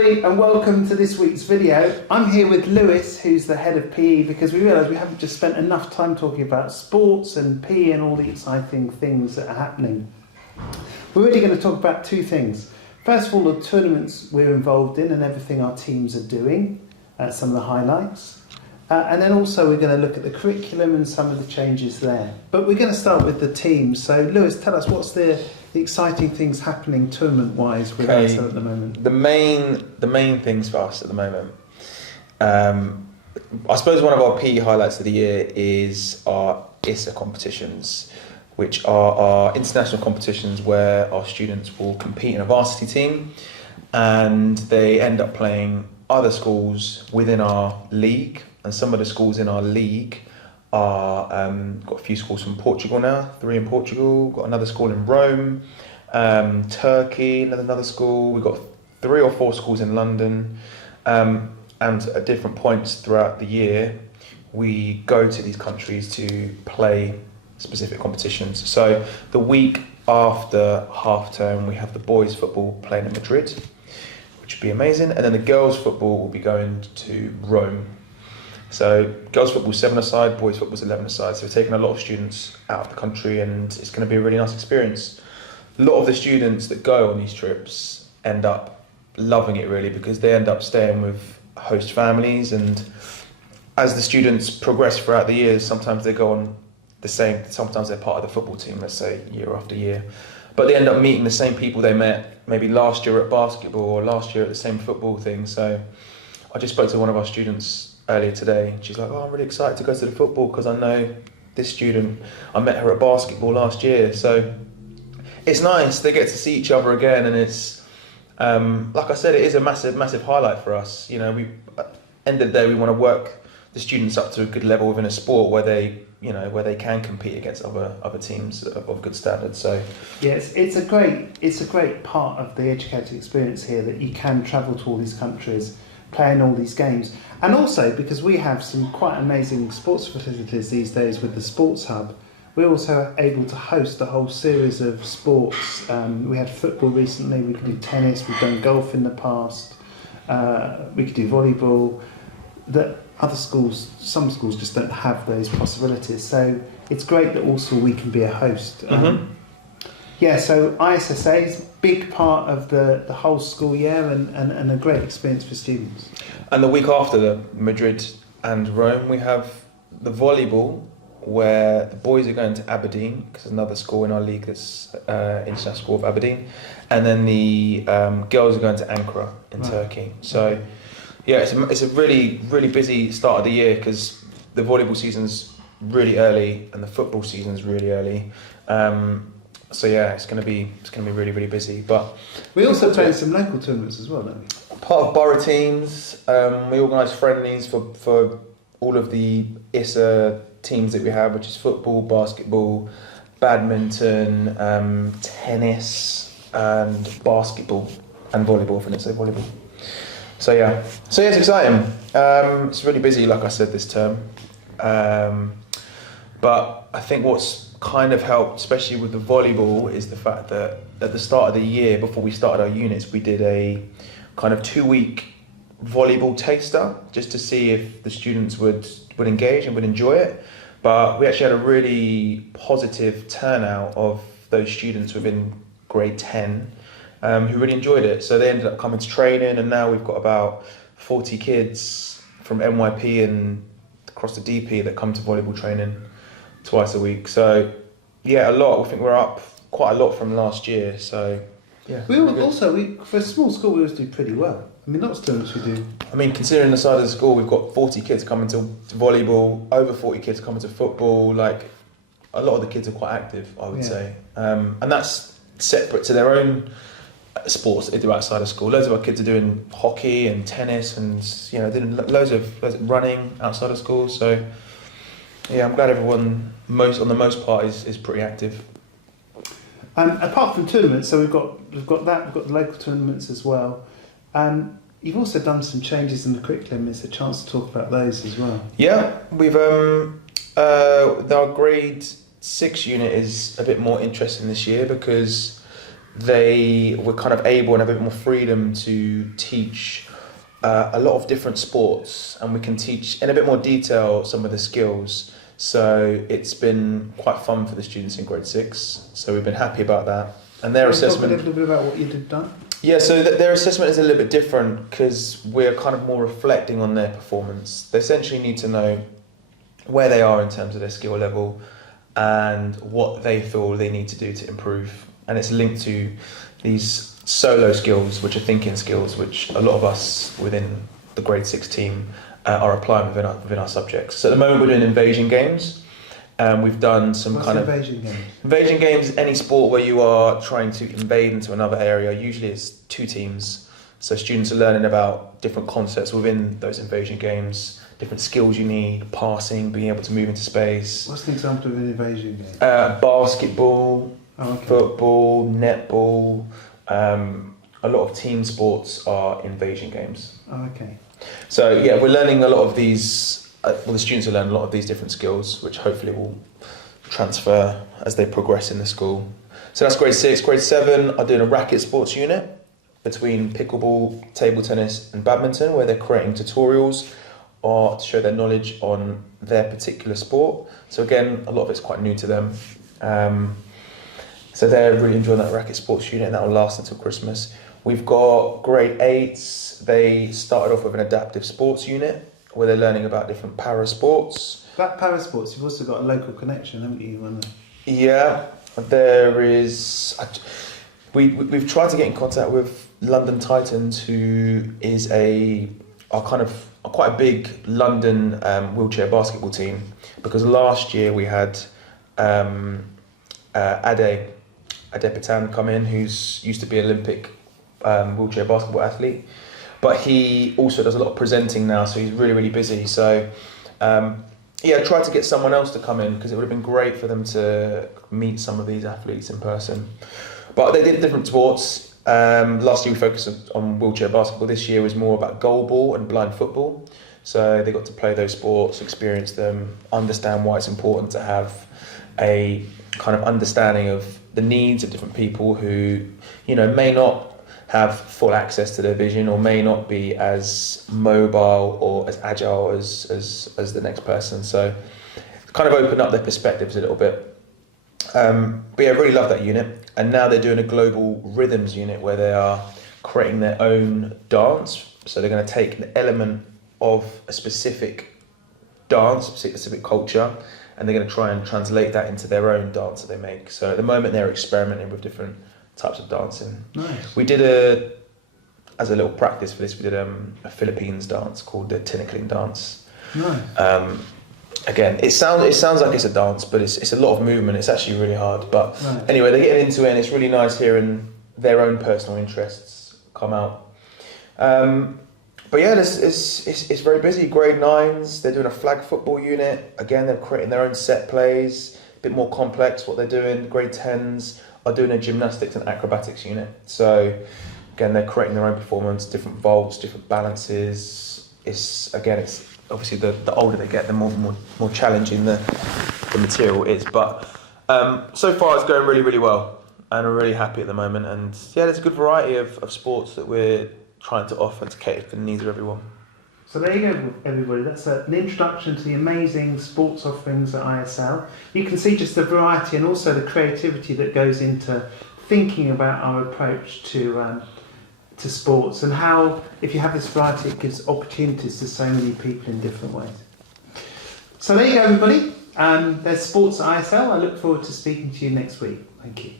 everybody and welcome to this week's video. I'm here with Lewis, who's the head of PE, because we realised we haven't just spent enough time talking about sports and PE and all the exciting things that are happening. We're really going to talk about two things. First of all, the tournaments we're involved in and everything our teams are doing, some of the highlights. And then also we're going to look at the curriculum and some of the changes there. But we're going to start with the teams. So Lewis, tell us what's the exciting things happening tournament-wise with ISL at the moment. The main things for us at the moment, I suppose one of our PE highlights of the year is our ISL competitions, which are our international competitions where our students will compete in a varsity team and they end up playing other schools within our league. And some of the schools in our league are, got a few schools from Portugal now, 3 in Portugal, got another school in Rome, Turkey, another school, we've got 3 or 4 schools in London, and at different points throughout the year, we go to these countries to play specific competitions. So the week after half term, we have the boys football playing in Madrid, which would be amazing, and then the girls football will be going to Rome. So girls football 7-a-side, boys football's 11-a-side. So we're taking a lot of students out of the country and it's going to be a really nice experience. A lot of the students that go on these trips end up loving it really because they end up staying with host families, and as the students progress throughout the years, sometimes they go on the same, sometimes they're part of the football team, let's say year after year. But they end up meeting the same people they met maybe last year at basketball or last year at the same football thing. So I just spoke to one of our students earlier today. She's like, oh, I'm really excited to go to the football because I know this student, I met her at basketball last year. So it's nice, they get to see each other again, and it's, like I said, it is a massive highlight for us. You know, end of the day, we want to work the students up to a good level within a sport where they, you know, where they can compete against other teams of good standards. So yes, it's a great part of the educated experience here that you can travel to all these countries, playing all these games, and also because we have some quite amazing sports facilities these days with the Sports Hub, we're also able to host a whole series of sports. We had football recently, we could do tennis, we've done golf in the past, we could do volleyball. That other schools, some schools just don't have those possibilities, so it's great that also we can be a host. Yeah, so ISSA is a big part of the whole school year and a great experience for students. And the week after the Madrid and Rome, we have the volleyball, where the boys are going to Aberdeen, because there's another school in our league that's International School of Aberdeen, and then the girls are going to Ankara in Turkey. So yeah, it's a really busy start of the year because the volleyball season's really early and the football season's really early. So yeah, it's going to be really busy. But we also play some local tournaments as well, don't we? Part of borough teams, we organise friendlies for all of the ISA teams that we have, which is football, basketball, badminton, tennis, and basketball, and volleyball. If I didn't say volleyball. So yeah, it's exciting. It's really busy, like I said, this term. But I think what's kind of helped, especially with the volleyball, is the fact that at the start of the year, before we started our units, we did a kind of 2-week volleyball taster just to see if the students would engage and would enjoy it. But we actually had a really positive turnout of those students within grade 10 who really enjoyed it. So they ended up coming to training, and now we've got about 40 kids from NYP and across the DP that come to volleyball training twice a week. So yeah, a lot. I think we're up quite a lot from last year. So yeah. We for a small school, we always do pretty well. I mean, lots of tournaments we do. I mean, considering the size of the school, we've got 40 kids coming to volleyball, over 40 kids coming to football. Like, a lot of the kids are quite active, I would say. And that's separate to their own sports that they do outside of school. Loads of our kids are doing hockey and tennis and, you know, doing loads of running outside of school. So yeah, I'm glad everyone, on the most part, is pretty active. Apart from tournaments, so we've got the local tournaments as well. You've also done some changes in the curriculum. It's a chance to talk about those as well. Yeah, we've our grade 6 unit is a bit more interesting this year because we're kind of able and have a bit more freedom to teach a lot of different sports, and we can teach in a bit more detail some of the skills. So it's been quite fun for the students in grade 6. So we've been happy about that. And their assessment. Talk a little bit about what you've done. Yeah, so their assessment is a little bit different because we're kind of more reflecting on their performance. They essentially need to know where they are in terms of their skill level and what they feel they need to do to improve. And it's linked to these solo skills, which are thinking skills, which a lot of us within the grade 6 team are applying within our subjects. So at the moment we're doing invasion games. We've done some What's kind of invasion games? Invasion games, any sport where you are trying to invade into another area. Usually it's 2 teams. So students are learning about different concepts within those invasion games, different skills you need, passing, being able to move into space. What's an example of an invasion game? Basketball, Okay. football, netball. A lot of team sports are invasion games. Okay. So yeah, we're learning a lot of these. The students are learning a lot of these different skills, which hopefully will transfer as they progress in the school. So that's grade 6. Grade 7 are doing a racket sports unit between pickleball, table tennis and badminton, where they're creating tutorials or to show their knowledge on their particular sport. So again, a lot of it's quite new to them. So they're really enjoying that racket sports unit, and that will last until Christmas. We've got grade 8s. They started off with an adaptive sports unit where they're learning about different para sports. That para sports, you've also got a local connection, haven't you? Yeah, there is. We've tried to get in contact with London Titans, who is quite a big London wheelchair basketball team, because last year we had Ade Patan come in, who's used to be an Olympic wheelchair basketball athlete, but he also does a lot of presenting now, so he's really, really busy. So I tried to get someone else to come in because it would have been great for them to meet some of these athletes in person. But they did different sports. Last year we focused on wheelchair basketball. This year was more about goalball and blind football. So they got to play those sports, experience them, understand why it's important to have a kind of understanding of the needs of different people who, may not have full access to their vision or may not be as mobile or as agile as the next person. So kind of opened up their perspectives a little bit. But yeah, I really love that unit. And now they're doing a global rhythms unit where they are creating their own dance. So they're going to take an element of a specific dance, a specific culture, and they're going to try and translate that into their own dance that they make. So at the moment they're experimenting with different types of dancing. Nice. We did as a little practice for this, we did a Philippines dance called the Tinikling dance. Nice. Again, it sounds like it's a dance, but it's a lot of movement. It's actually really hard. But Anyway, they're getting into it, and it's really nice hearing their own personal interests come out. But yeah, it's very busy. Grade 9s, they're doing a flag football unit. Again, they're creating their own set plays, a bit more complex what they're doing. Grade 10s are doing a gymnastics and acrobatics unit. So again, they're creating their own performance, different vaults, different balances. It's obviously the older they get, the more challenging the material is. But so far it's going really, really well, and we're really happy at the moment. And yeah, there's a good variety of sports that we're trying to offer to cater for the needs of everyone. So there you go, everybody. That's an introduction to the amazing sports offerings at ISL. You can see just the variety and also the creativity that goes into thinking about our approach to sports, and how, if you have this variety, it gives opportunities to so many people in different ways. So there you go, everybody. There's sports at ISL. I look forward to speaking to you next week. Thank you.